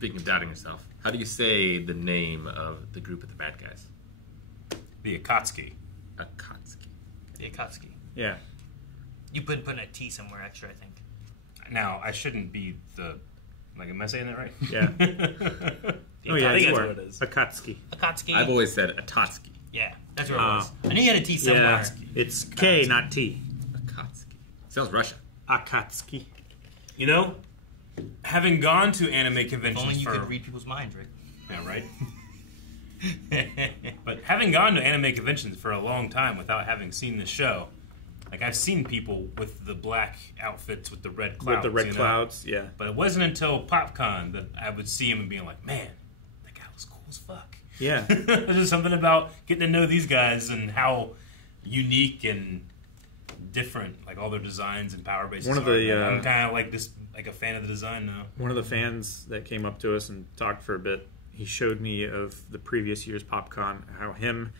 Speaking of doubting yourself, how do you say the name of the group of the bad guys? The Akatsuki. Akatsuki. The Akatsuki. Yeah. You've been putting a T somewhere extra, I think. Now, I shouldn't be the... Like, am I saying that right? Yeah. Oh, yeah, I think you that's are. what it is. Akatsuki. Akatsuki. I've always said Atotsuki. Yeah, that's where it was. I knew you had a T somewhere. Yeah. It's K, not T. Akatsuki. Sounds Russian. Akatsuki. You know, having gone to anime If conventions only you for... could read people's minds, Rick. Yeah, right? But having gone to anime conventions for a long time without having seen the show, like I've seen people with the black outfits with the red clouds. With the red clouds, yeah. But it wasn't until PopCon that I would see him and being like, man, that guy was cool as fuck. Yeah. There's just something about getting to know these guys and how unique and different, like all their designs and power bases One of the, are. I'm kind of like this, like a fan of the design now. One of the fans that came up to us and talked for a bit, he showed me of the previous year's PopCon, how him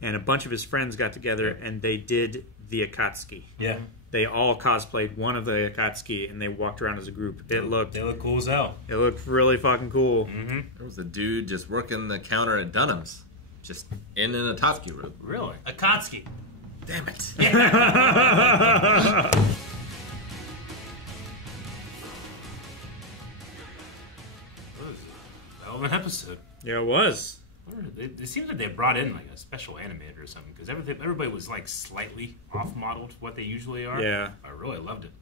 and a bunch of his friends got together and they did the Akatsuki. Yeah. They all cosplayed one of the Akatsuki and they walked around as a group. They look cool as hell. It looked really fucking cool. Mm-hmm. There was a dude just working the counter at Dunham's, just in an Atotsuki room. Really? Akatsuki. Damn it. Hell of an episode. Yeah, it was. It seems like they brought in like a special animator or something because everybody was like slightly off-modeled what they usually are. Yeah. I really loved it.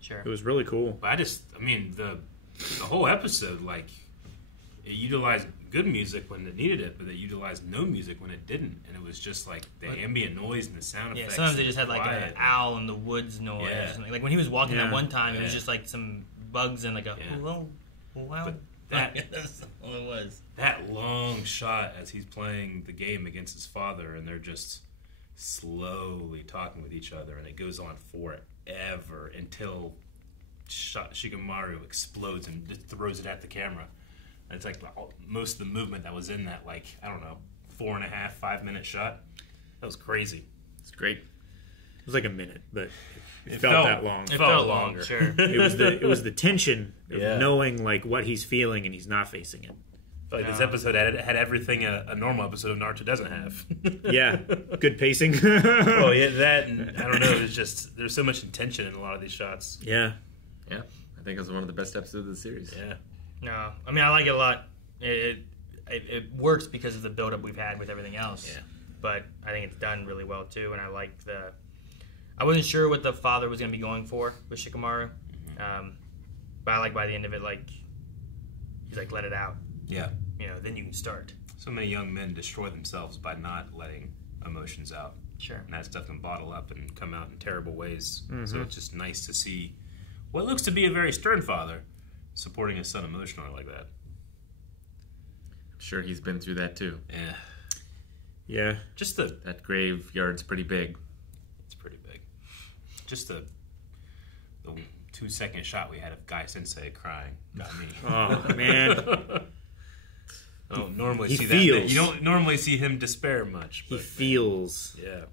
Sure. It was really cool. But I mean, the whole episode, like, it utilized good music when it needed it, but it utilized no music when it didn't, and it was just like the ambient noise and the sound effects. Yeah, sometimes they just had like an owl in the woods noise. Yeah. Or something. Like when he was walking that one time, it was Yeah. just like some bugs and like a hello, wow. But that that's all it was. That long shot as he's playing the game against his father, and they're just slowly talking with each other, and it goes on forever until Shikamaru explodes and just throws it at the camera. And it's like most of the movement that was in that, like, I don't know, 4.5, 5 minute shot. That was crazy. It's great. It was like a minute, but it felt felt that long. It felt longer. Sure. It was the tension of Yeah. knowing like what he's feeling and he's not facing it. I feel like this episode had everything a normal episode of Naruto doesn't have. Yeah, good pacing. Well, yeah, that, and I don't know, there's so much intention in a lot of these shots. Yeah. Yeah, I think it was one of the best episodes of the series. Yeah. No, I mean I like it a lot. It works because of the build-up we've had with everything else. Yeah. But I think it's done really well too, and I like I wasn't sure what the father was going to be going for with Shikamaru, but I like by the end of it, like he's like, let it out. Yeah. You know, then you can start. So many young men destroy themselves by not letting emotions out. Sure. And that stuff can bottle up and come out in terrible ways. So it's just nice to see what looks to be a very stern father supporting his son emotionally like that. I'm sure he's been through that too. Yeah. Yeah. Just the... That graveyard's pretty big. It's pretty big. Just the 2-second shot we had of Guy Sensei crying got me. Oh man. I don't normally He see feels. that. You don't normally see him despair much. He But, feels. yeah.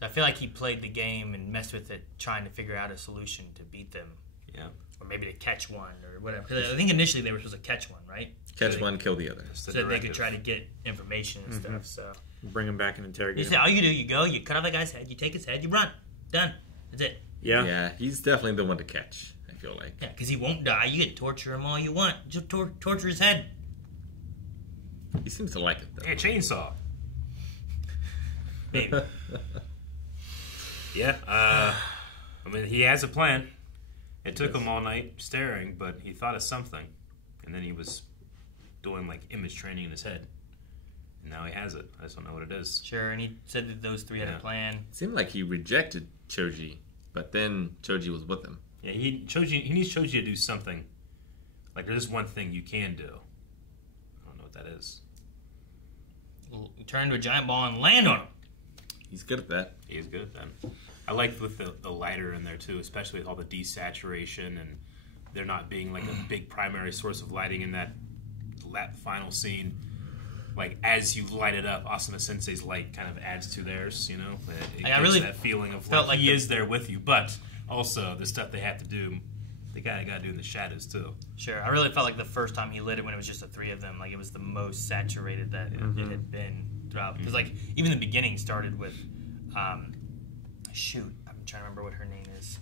I feel like he played the game and messed with it, trying to figure out a solution to beat them, Yeah. or maybe to catch one or whatever. 'Cause I think initially they were supposed to catch one, right? Catch one, kill the other. So that they could try to get information and stuff. So Bring him back and interrogate you say him. all you do, you go, you cut off the guy's head, you take his head, you run, done. That's it. Yeah. Yeah, he's definitely the one to catch, I feel like. Yeah, because he won't die. You can torture him all you want. Just torture his head. He seems to like it, though. Yeah, chainsaw. Maybe. Yeah. I mean, he has a plan. It took him all night staring, but he thought of something. And then he was doing, like, image training in his head. And now he has it. I just don't know what it is. Sure, and he said that those three had a plan. It seemed like he rejected Choji, but then Choji was with him. Yeah, he needs Choji to do something. Like, there's one thing you can do. I don't know what that is. Turn into a giant ball and land on him. He's good at that. He is good at that. I liked with the lighter in there, too, especially with all the desaturation and there not being, like, a big primary source of lighting in that final scene. Like, as you light it up, Asuna Sensei's light kind of adds to theirs, you know? It gives really that feeling of, felt like, like he is there with you. But also, the stuff they have to do, they got to do in the shadows too. Sure. I really felt like the first time he lit it when it was just the three of them, like it was the most saturated that it had been throughout. Because like even the beginning started with, shoot, I'm trying to remember what her name is,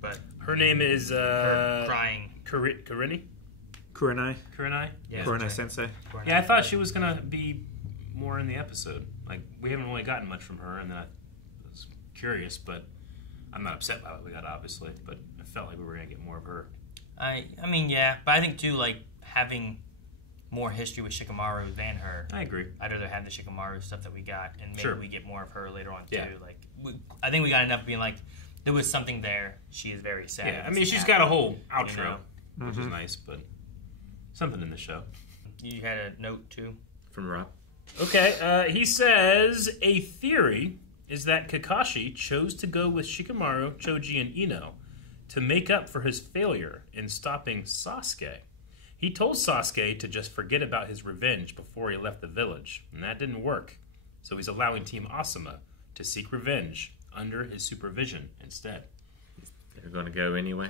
but her name is her crying. Kurenai. Kurenai? Yeah, Kurenai Sensei. Kurenai. Yeah, I thought she was gonna be more in the episode. Like we haven't really gotten much from her, and I was curious, but I'm not upset by what we got, obviously. But I felt like we were gonna get more of her. I mean, yeah, but I think too, like having more history with Shikamaru than her. I agree. I'd rather have the Shikamaru stuff that we got, and maybe we get more of her later on too. Yeah. Like, I think we got enough being like, there was something there. She is very sad. Yeah, I mean, she's got a whole outro, you know? which is nice, but something in the show. You had a note too from Rob. Okay, he says a theory is that Kakashi chose to go with Shikamaru, Choji, and Ino to make up for his failure in stopping Sasuke. He told Sasuke to just forget about his revenge before he left the village, and that didn't work. So he's allowing Team Asuma to seek revenge under his supervision instead. They're going to go anyway.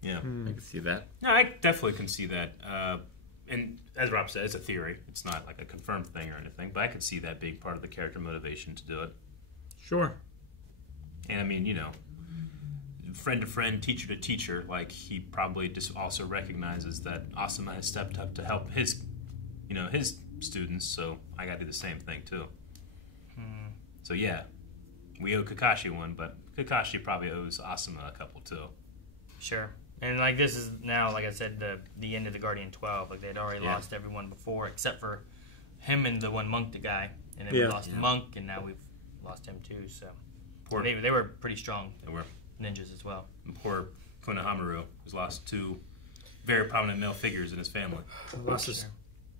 Yeah. I can see that. No, I definitely can see that. And as Rob said, it's a theory. It's not like a confirmed thing or anything, but I could see that being part of the character motivation to do it. Sure. And I mean, you know, friend to friend, teacher to teacher, like he probably just also recognizes that Asuma has stepped up to help his, you know, his students, so I gotta do the same thing too. So yeah, we owe Kakashi one, but Kakashi probably owes Asuma a couple too. Sure. And like this is now, like I said, the end of the Guardian 12. Like they'd already lost everyone before, except for him and the one monk, the guy, and then we lost the monk, and now we've lost him too. So they were pretty strong. They were ninjas as well. And poor Konohamaru has lost two very prominent male figures in his family. Lost his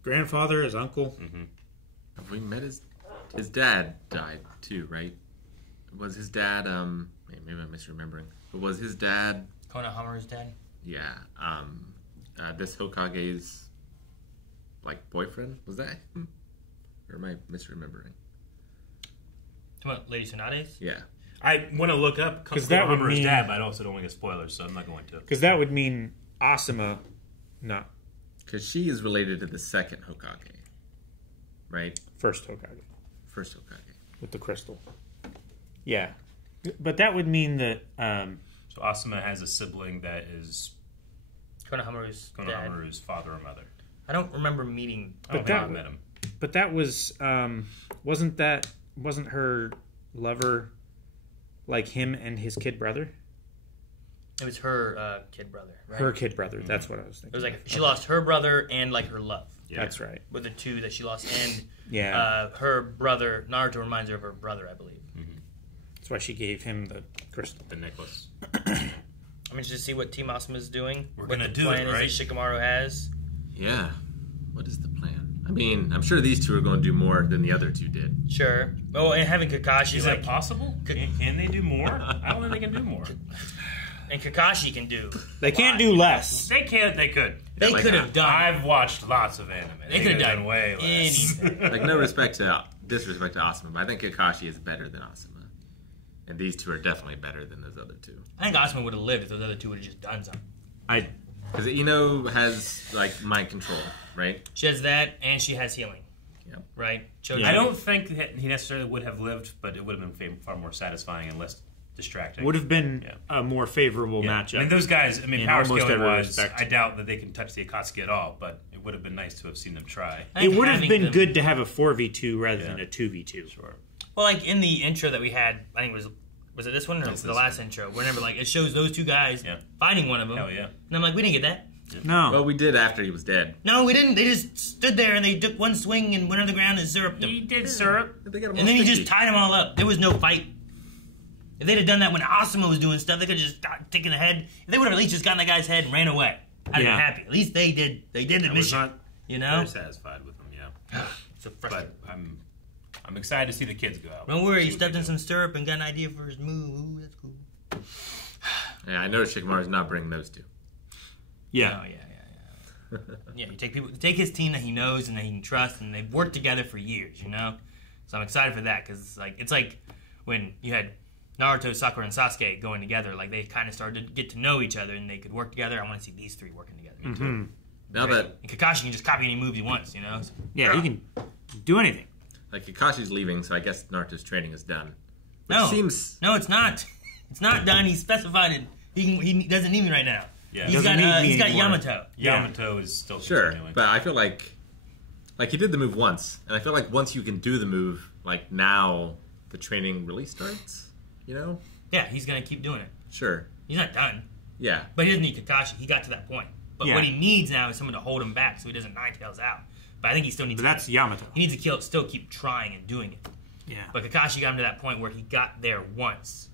grandfather, his uncle. Have we met his dad died too, right? Was his dad maybe I'm misremembering, but was his dad Konohamaru's dad? Yeah. This Hokage's like boyfriend, was that him? Or am I misremembering? What, Lady Tsunade's? Yeah. I want to look up Konohamaru's dad, but I also don't want to get spoilers, so I'm not going to. Because that would mean Asuma, no. Because she is related to the second Hokage, right? First Hokage. First Hokage. With the crystal. Yeah. But that would mean that... So Asuma has a sibling that is Konohamaru's father or mother. I don't remember meeting... I don't think I met him. But that was... Wasn't her lover like him and his kid brother? It was her kid brother, right? Her kid brother. That's what I was thinking. It was like she lost her brother and like her love. Yeah. That's right. With the two that she lost, and her brother Naruto reminds her of her brother, I believe. That's why she gave him the crystal, the necklace. I'm interested to see what Team Asuma is doing. We're gonna do it, right? Shikamaru has. Yeah. What is the plan? I mean, I'm sure these two are going to do more than the other two did. Sure. Oh, and having Kakashi, is that possible? Can they do more? I don't think they can do more. And Kakashi can do. They can't do less. They can't. They could. They could have done. I've watched lots of anime. They could have done way less. Anything. Like no disrespect to Asuma, but I think Kakashi is better than Asuma. And these two are definitely better than those other two. I think Asuma would have lived if those other two would have just done something. Because Ino has like mind control, right? She has that, and she has healing. Yep. Right? I don't think that he necessarily would have lived, but it would have been far more satisfying and less distracting. Would have been a more favorable matchup. I mean, those guys, power scaling wise, respect. I doubt that they can touch the Akatsuki at all, but it would have been nice to have seen them try. It would have been good to have a 4v2 rather than a 2v2. Sure. Well, like in the intro that we had, I think was it this one or the last intro? Whenever like it shows those two guys fighting one of them. Hell yeah. And I'm like, we didn't get that. No. Well, we did after he was dead. No, we didn't. They just stood there and they took one swing and went on the ground and syruped them. He did syrup. And then he just tied them all up. There was no fight. If they'd have done that when Asuma was doing stuff, they could have just taken the head. If they would have at least just gotten the guy's head and ran away, I'd been happy. At least they did. They did the mission. Not you know, very satisfied with them. Yeah. So frustrating. But I'm excited to see the kids go out. Don't worry, he stepped in some syrup and got an idea for his move. Ooh, that's cool. Yeah, I noticed Shikamaru's not bringing those two. Yeah. Oh, yeah. You take his team that he knows and that he can trust, and they've worked together for years. You know, so I'm excited for that because it's like when you had Naruto, Sakura, and Sasuke going together. Like, they kind of started to get to know each other, and they could work together. I want to see these three working together. Me too. Now that and Kakashi can just copy any move he wants, you know? So, Yeah, he can do anything. like Kakashi's leaving, so I guess Naruto's training is done. Which No, seems no, it's not. It's not done. He's specified it. He doesn't need me right now. Yeah. He's got anymore. Yamato. Yamato is still sure, continuing. but I feel like he did the move once, and I feel like once you can do the move, like now the training really starts. You know? Yeah, he's gonna keep doing it. Sure. He's not done, Yeah. but he doesn't need Kakashi. He got to that point. But Yeah. what he needs now is someone to hold him back so he doesn't nine tails out. But I think he still needs. But that's Yamato. He needs to still keep trying and doing it. Yeah. But Kakashi got him to that point where he got there once.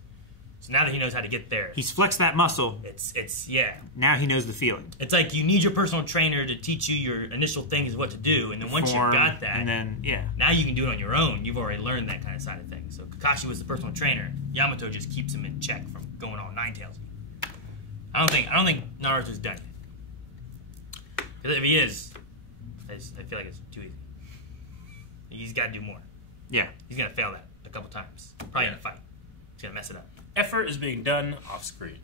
So now that he knows how to get there, He's flexed that muscle. it's yeah. Now he knows the feeling. It's like you need your personal trainer to teach you your initial things, what to do, and then once Form, you've got that, and then now you can do it on your own. You've already learned that kind of side of things. So Kakashi was the personal trainer. Yamato just keeps him in check from going on nine tails. I don't think Naruto's done yet. Because if he is, I feel like it's too easy. He's got to do more. Yeah. He's gonna fail that a couple times. Probably in a fight. He's gonna mess it up. Effort is being done off screen.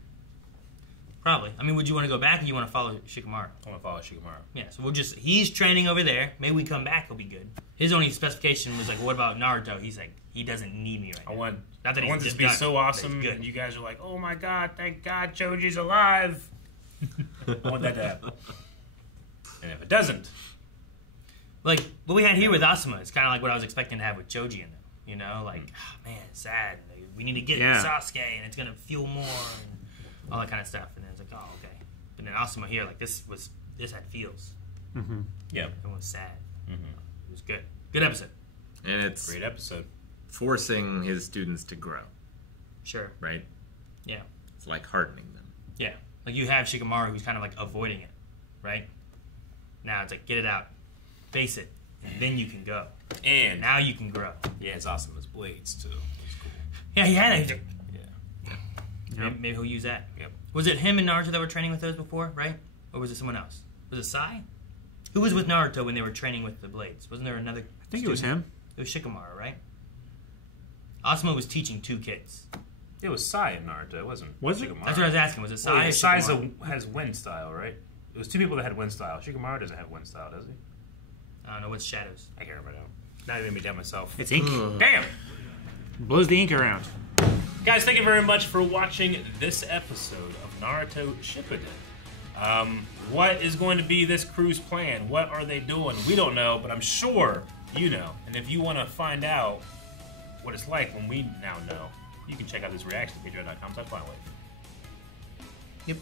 Probably. I mean, would you want to go back or you want to follow Shikamaru? I want to follow Shikamaru. Yeah, so he's training over there. Maybe we come back, he'll be good. His only specification was like, what about Naruto? He's like, he doesn't need me right now. I want Not that I he's want this to be done, so but awesome, he's good. and you guys are like, oh my god, thank God Choji's alive. I want that to happen. And if it doesn't, Like, what we had here with Asuma is kind of like what I was expecting to have with Choji in them. You know, like, man, it's sad. Like, we need to get Sasuke, and it's going to fuel more, and all that kind of stuff. And then it's like, oh, okay. But then Asuma here, like, this had feels. Mm-hmm. yeah, It was sad. It was good. Good episode. And it's great episode. forcing his students to grow, Sure. right? Yeah. It's like hardening them. Yeah. Like, you have Shikamaru who's kind of like avoiding it, right? Now it's like, get it out. Face it. And then you can go. And Now you can grow. yeah, it's awesome as blades too. It's cool. Yeah, he had it. Yeah. Maybe he'll use that. Yep. Was it him and Naruto that were training with those before, right? Or was it someone else? Was it Sai? Who was with Naruto when they were training with the blades? Wasn't there another? I think it was him. It was Shikamaru, right? Asuma was teaching two kids. It was Sai and Naruto. It wasn't. Was it? Shikamaru. That's what I was asking. Was it Sai? Well, yeah, or Sai's Shikamaru? has wind style, right? It was two people that had wind style. Shikamaru doesn't have wind style, does he? I don't know. What's Shadows? I can't remember now. Not even me down myself. It's ink. Damn. Blows the ink around. Guys, thank you very much for watching this episode of Naruto Shippuden. What is going to be this crew's plan? What are they doing? We don't know, but I'm sure you know. And if you want to find out what it's like when we now know, you can check out this reaction at patreon.com/finally. Yep.